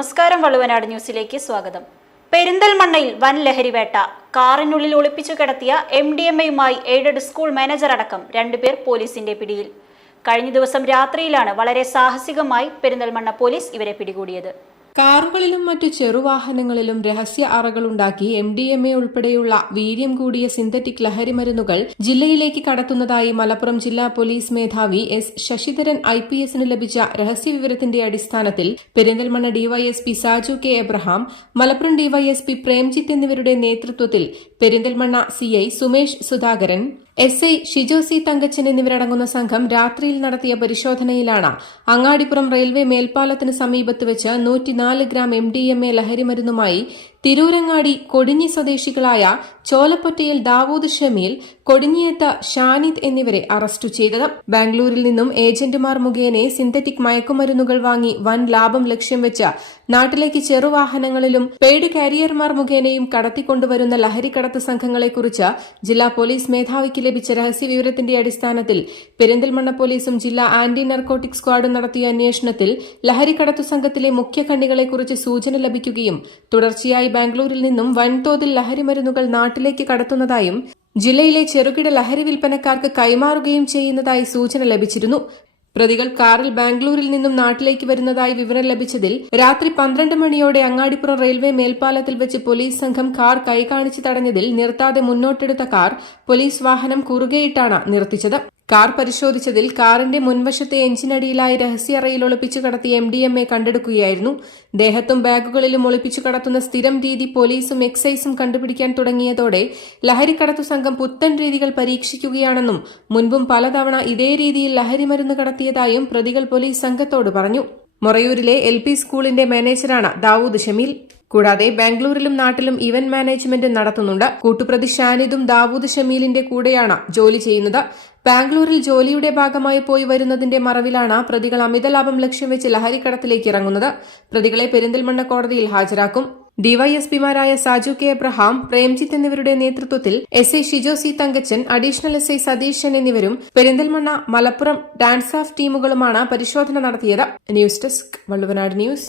നമസ്കാരം വള്ളുവനാട് ന്യൂസിലേക്ക് സ്വാഗതം. പെരിന്തൽമണ്ണയിൽ വൻ ലഹരിവേട്ട കാറിനുള്ളിൽ ഒളിപ്പിച്ചു കിടത്തിയ എം ഡി എം എയുമായി എയ്ഡഡ് സ്കൂൾ മാനേജർ അടക്കം രണ്ടുപേർ പോലീസിന്റെ പിടിയിൽ. കഴിഞ്ഞ ദിവസം രാത്രിയിലാണ് വളരെ സാഹസികമായി പെരിന്തൽമണ്ണ പോലീസ് ഇവരെ പിടികൂടിയത്. കാറുകളിലും മറ്റു ചെറുവാഹനങ്ങളിലും രഹസ്യ അറകളുണ്ടാക്കി എം ഡി എം എ ഉൾപ്പെടെയുള്ള വീര്യം കൂടിയ സിന്തറ്റിക് ലഹരിമരുന്നുകൾ ജില്ലയിലേക്ക് കടത്തുന്നതായി മലപ്പുറം ജില്ലാ പോലീസ് മേധാവി എസ് ശശിധരൻ ഐ പി എസിന് ലഭിച്ച രഹസ്യവിവരത്തിന്റെ അടിസ്ഥാനത്തിൽ Perinthalmanna DYSP Saju K Abraham Malappuram DYSP Premjith എന്നിവരുടെ നേതൃത്വത്തിൽ Perinthalmanna CI Sumesh Sudhakaran S I Shijo C Thankachan എന്നിവരടങ്ങുന്ന സംഘം രാത്രിയിൽ നടത്തിയ പരിശോധനയിലാണ് അങ്ങാടിപ്പുറം റെയിൽവേ മേൽപ്പാലത്തിന് സമീപത്ത് വെച്ച് നൂറ്റിനാല് gram M D M A ലഹരിമരുന്നുമായി Tirurangadi Kodinji സ്വദേശികളായ ചോലപ്പൊറ്റയിൽ ദാവൂദ് ഷമീൽ കൊടിഞ്ഞിയത്ത് ഷാനിദ് എന്നിവരെ അറസ്റ്റ് ചെയ്തത്. ബാംഗ്ലൂരിൽ നിന്നും ഏജന്റുമാർ മുഖേന സിന്തറ്റിക് മയക്കുമരുന്നുകൾ വാങ്ങി വൻ ലാഭം ലക്ഷ്യം വെച്ച് നാട്ടിലേക്ക് ചെറുവാഹനങ്ങളിലും പെയ്ഡ് കാരിയർമാർ മുഖേനയും കടത്തിക്കൊണ്ടുവരുന്ന ലഹരിക്കടത്ത് സംഘങ്ങളെക്കുറിച്ച് ജില്ലാ പോലീസ് മേധാവിക്ക് ലഭിച്ച രഹസ്യവിവരത്തിന്റെ അടിസ്ഥാനത്തിൽ പെരിന്തൽമണ്ണ പോലീസും ജില്ലാ ആന്റി നർക്കോട്ടിക് സ്ക്വാഡും നടത്തിയ അന്വേഷണത്തിൽ ലഹരിക്കടത്തു സംഘത്തിലെ മുഖ്യ കണ്ണികളെക്കുറിച്ച് സൂചന ലഭിക്കുകയും തുടർച്ചയായി ബാംഗ്ലൂരിൽ നിന്നും വൻതോതിൽ ലഹരിമരുന്നുകൾ നാട്ടിലേക്ക് കടത്തുന്നതായും ജില്ലയിലെ ചെറുകിട ലഹരി വിൽപ്പനക്കാർക്ക് കൈമാറുകയും ചെയ്യുന്നതായി സൂചന ലഭിച്ചിരുന്നു. പ്രതികൾ കാറിൽ ബാംഗ്ലൂരിൽ നിന്നും നാട്ടിലേക്ക് വരുന്നതായി വിവരം ലഭിച്ചതിൽ രാത്രി പന്ത്രണ്ട് മണിയോടെ അങ്ങാടിപ്പുറം റെയിൽവേ മേൽപ്പാലത്തിൽ വെച്ച് പോലീസ് സംഘം കാർ കൈകാണിച്ച് തടഞ്ഞതിൽ നിർത്താതെ മുന്നോട്ടെടുത്ത കാർ പോലീസ് വാഹനം കുറുകെയിട്ടാണ് നിർത്തിച്ചത്. കാർ പരിശോധിച്ചതിൽ കാറിന്റെ മുൻവശത്തെ എഞ്ചിനടിയിലായി രഹസ്യറയിൽ ഒളിപ്പിച്ചു കടത്തിയ എം ഡി എം എ കണ്ടെടുക്കുകയായിരുന്നു. ദേഹത്തും ബാഗുകളിലും ഒളിപ്പിച്ചു കടത്തുന്ന സ്ഥിരം രീതി പോലീസും എക്സൈസും കണ്ടുപിടിക്കാൻ തുടങ്ങിയതോടെ ലഹരിക്കടത്തു സംഘം പുത്തൻ രീതികൾ പരീക്ഷിക്കുകയാണെന്നും മുൻപും പലതവണ ഇതേ രീതിയിൽ ലഹരിമരുന്ന് കടത്തിയതായും പ്രതികൾ പോലീസ് സംഘത്തോട് പറഞ്ഞു. മൊറയൂരിലെ എൽ സ്കൂളിന്റെ മാനേജറാണ് ദാവൂദ് ഷമീൽ. കൂടാതെ ബാംഗ്ലൂരിലും നാട്ടിലും ഇവന്റ് മാനേജ്മെന്റ് നടത്തുന്നുണ്ട്. കൂട്ടുപ്രതി ഷാനിദും ദാവൂദ് ഷമീലിന്റെ കൂടെയാണ് ജോലി ചെയ്യുന്നത്. ബാംഗ്ലൂരിൽ ജോലിയുടെ ഭാഗമായി പോയി വരുന്നതിന്റെ മറവിലാണ് പ്രതികൾ അമിത ലാഭം ലക്ഷ്യം വെച്ച് ലഹരിക്കടത്തിലേക്ക് ഇറങ്ങുന്നത്. പ്രതികളെ പെരിന്തൽമണ്ണ കോടതിയിൽ ഹാജരാക്കും. ഡിവൈഎസ്പിമാരായ സാജു കെ എബ്രഹാം പ്രേംജിത്ത് എന്നിവരുടെ നേതൃത്വത്തിൽ S I Shijo C Thankachan additional S I Satheesan എന്നിവരും പെരിന്തൽമണ്ണ മലപ്പുറം ഡാൻസ് ഓഫ് ടീമുകളുമാണ് പരിശോധന നടത്തിയത്. News desk Valluvanad news.